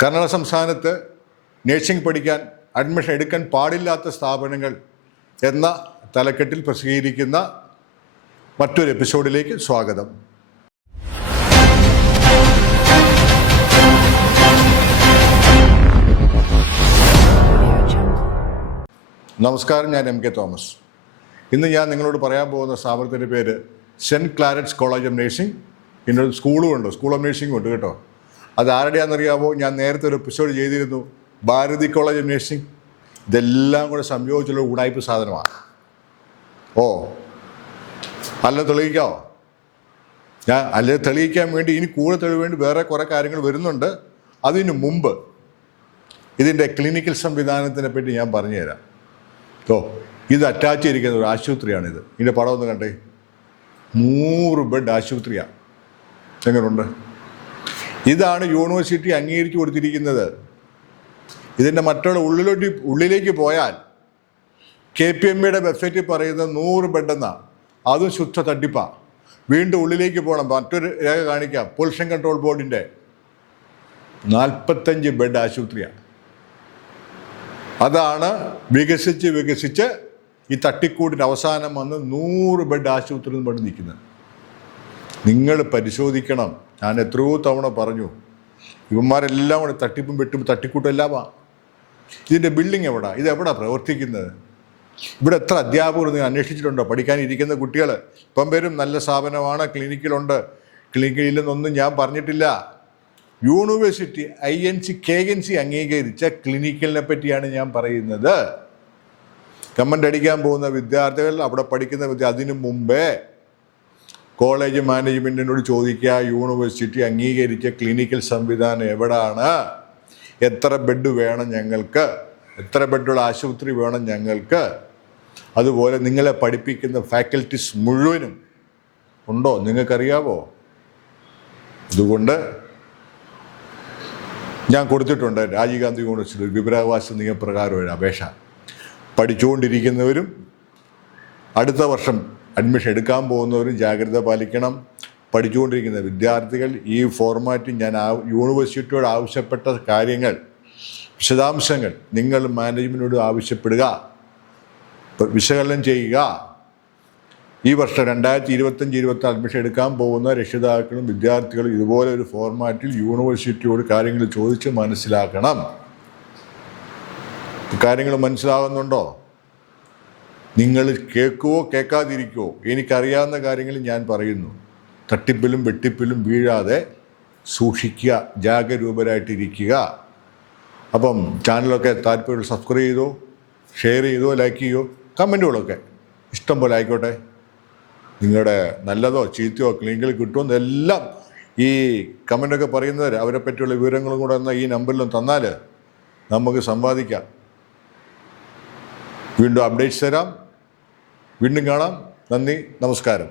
കർണാടക സംസ്ഥാനത്ത് നേഴ്സിംഗ് പഠിക്കാൻ അഡ്മിഷൻ എടുക്കാൻ പാടില്ലാത്ത സ്ഥാപനങ്ങൾ എന്ന തലക്കെട്ടിൽ പ്രസിദ്ധീകരിക്കുന്ന മറ്റൊരു എപ്പിസോഡിലേക്ക് സ്വാഗതം. നമസ്കാരം, ഞാൻ എം കെ തോമസ്. ഇന്ന് ഞാൻ നിങ്ങളോട് പറയാൻ പോകുന്ന സ്ഥാപനത്തിൻ്റെ പേര് സെൻറ്റ് ക്ലാരറ്റ്സ് കോളേജ് ഓഫ് നേഴ്സിംഗ്. പിന്നെ ഒരു സ്കൂളും ഉണ്ട്, സ്കൂൾ ഓഫ് നേഴ്സിംഗും ഉണ്ട് കേട്ടോ. അത് ആരുടെയാണെന്നറിയാമോ? ഞാൻ നേരത്തെ ഒരു എപ്പിസോഡ് ചെയ്തിരുന്നു, ഭാരതി കോളേജ് ഓഫ് നേഴ്സിംഗ്. ഇതെല്ലാം കൂടെ സംയോജിച്ചുള്ള ഉടായ്പ സാധനമാണ്. അല്ല തെളിയിക്കാമോ? അല്ലെ തെളിയിക്കാൻ വേണ്ടി ഇനി കൂടുതൽ തെളിവ് വേണ്ടി വേറെ കുറേ കാര്യങ്ങൾ വരുന്നുണ്ട്. അതിന് മുമ്പ് ഇതിൻ്റെ ക്ലിനിക്കൽ സംവിധാനത്തിനെ പറ്റി ഞാൻ പറഞ്ഞുതരാം. ഇത് അറ്റാച്ച് ചെയ്തിരിക്കുന്ന ഒരു ആശുപത്രിയാണിത്. ഇതിൻ്റെ പടം ഒന്ന് കണ്ടേ. 100 ബെഡ് ആശുപത്രിയാണ്. എങ്ങനെയുണ്ട്? ഇതാണ് യൂണിവേഴ്സിറ്റി അംഗീകരിച്ചു കൊടുത്തിരിക്കുന്നത്. ഇതിൻ്റെ മറ്റുള്ള ഉള്ളിലേക്ക് പോയാൽ KPMG വെബ്സൈറ്റിൽ പറയുന്നത് 100 ബെഡെന്നാണ്. അതും ശുദ്ധ തട്ടിപ്പാണ്. വീണ്ടും ഉള്ളിലേക്ക് പോകണം. മറ്റൊരു രേഖ കാണിക്കാം. പൊല്യൂഷൻ കൺട്രോൾ ബോർഡിൻ്റെ 45 ബെഡ് ആശുപത്രിയാണ്. അതാണ് വികസിച്ച് ഈ തട്ടിക്കൂട്ടിൻ്റെ അവസാനം വന്ന് 100 ബെഡ് ആശുപത്രി എന്ന് പറഞ്ഞ് നിൽക്കുന്നത്. നിങ്ങൾ പരിശോധിക്കണം. ഞാൻ എത്രയോ തവണ പറഞ്ഞു, ഇവന്മാരെല്ലാം കൂടെ തട്ടിപ്പും വെട്ടും തട്ടിക്കൂട്ടും എല്ലാമാണ്. ഇതിൻ്റെ ബിൽഡിംഗ് എവിടാ? ഇതെവിടാ പ്രവർത്തിക്കുന്നത്? ഇവിടെ എത്ര അധ്യാപകർ നിങ്ങൾ അന്വേഷിച്ചിട്ടുണ്ടോ? പഠിക്കാനിരിക്കുന്ന കുട്ടികൾ ഇപ്പം വരും. നല്ല സ്ഥാപനമാണ്, ക്ലിനിക്കിലുണ്ട്. ക്ലിനിക്കിലെന്നൊന്നും ഞാൻ പറഞ്ഞിട്ടില്ല. യൂണിവേഴ്സിറ്റി KNC അംഗീകരിച്ച ക്ലിനിക്കലിനെ പറ്റിയാണ് ഞാൻ പറയുന്നത്. കമൻ്റ് അടിക്കാൻ പോകുന്ന വിദ്യാർത്ഥികൾ, അവിടെ പഠിക്കുന്ന അതിനു മുമ്പേ കോളേജ് മാനേജ്മെൻറ്റിനോട് ചോദിക്കുക, യൂണിവേഴ്സിറ്റി അംഗീകരിച്ച ക്ലിനിക്കൽ സംവിധാനം എവിടെയാണ്? എത്ര ബെഡ് വേണം ഞങ്ങൾക്ക്? എത്ര ബെഡുള്ള ആശുപത്രി വേണം ഞങ്ങൾക്ക്? അതുപോലെ നിങ്ങളെ പഠിപ്പിക്കുന്ന ഫാക്കൽറ്റീസ് മുഴുവനും ഉണ്ടോ? നിങ്ങൾക്കറിയാവോ? അതുകൊണ്ട് ഞാൻ കൊടുത്തിട്ടുണ്ട് രാജീവ് ഗാന്ധി യൂണിവേഴ്സിറ്റി വിവരാവകാശ നിയമപ്രകാരം ഒരു അപേക്ഷ. പഠിച്ചുകൊണ്ടിരിക്കുന്നവരും അടുത്ത വർഷം അഡ്മിഷൻ എടുക്കാൻ പോകുന്നവരും ജാഗ്രത പാലിക്കണം. പഠിച്ചുകൊണ്ടിരിക്കുന്ന വിദ്യാർത്ഥികൾ ഈ ഫോർമാറ്റിൽ ഞാൻ യൂണിവേഴ്സിറ്റിയോട് ആവശ്യപ്പെട്ട കാര്യങ്ങൾ, വിശദാംശങ്ങൾ നിങ്ങൾ മാനേജ്മെൻറ്റിനോട് ആവശ്യപ്പെടുക, വിശകലനം ചെയ്യുക. ഈ വർഷം 2025-26 അഡ്മിഷൻ എടുക്കാൻ പോകുന്ന രക്ഷിതാക്കളും വിദ്യാർത്ഥികളും ഇതുപോലെ ഒരു ഫോർമാറ്റിൽ യൂണിവേഴ്സിറ്റിയോട് കാര്യങ്ങൾ ചോദിച്ച് മനസ്സിലാക്കണം. കാര്യങ്ങൾ മനസ്സിലാകുന്നുണ്ടോ? നിങ്ങൾ കേൾക്കുവോ കേൾക്കാതിരിക്കുവോ? എനിക്കറിയാവുന്ന കാര്യങ്ങൾ ഞാൻ പറയുന്നു. തട്ടിപ്പിലും വെട്ടിപ്പിലും വീഴാതെ സൂക്ഷിക്കുക, ജാഗരൂപരായിട്ടിരിക്കുക. അപ്പം ചാനലൊക്കെ താല്പര്യം സബ്സ്ക്രൈബ് ചെയ്തോ, ഷെയർ ചെയ്തോ, ലൈക്ക് ചെയ്യോ. കമൻറ്റുകളൊക്കെ ഇഷ്ടം പോലെ ആയിക്കോട്ടെ. നിങ്ങളുടെ നല്ലതോ ചീത്തയോ ക്ലിനിക്കിൽ കിട്ടുമെന്ന് എല്ലാം ഈ കമൻ്റൊക്കെ പറയുന്നവർ അവരെ പറ്റിയുള്ള വിവരങ്ങളും കൂടെ ഈ നമ്പറിലും തന്നാൽ നമുക്ക് സംവാദിക്കാം. വീണ്ടും അപ്ഡേറ്റ്സ് തരാം. വീണ്ടും കാണാം. നന്ദി, നമസ്കാരം.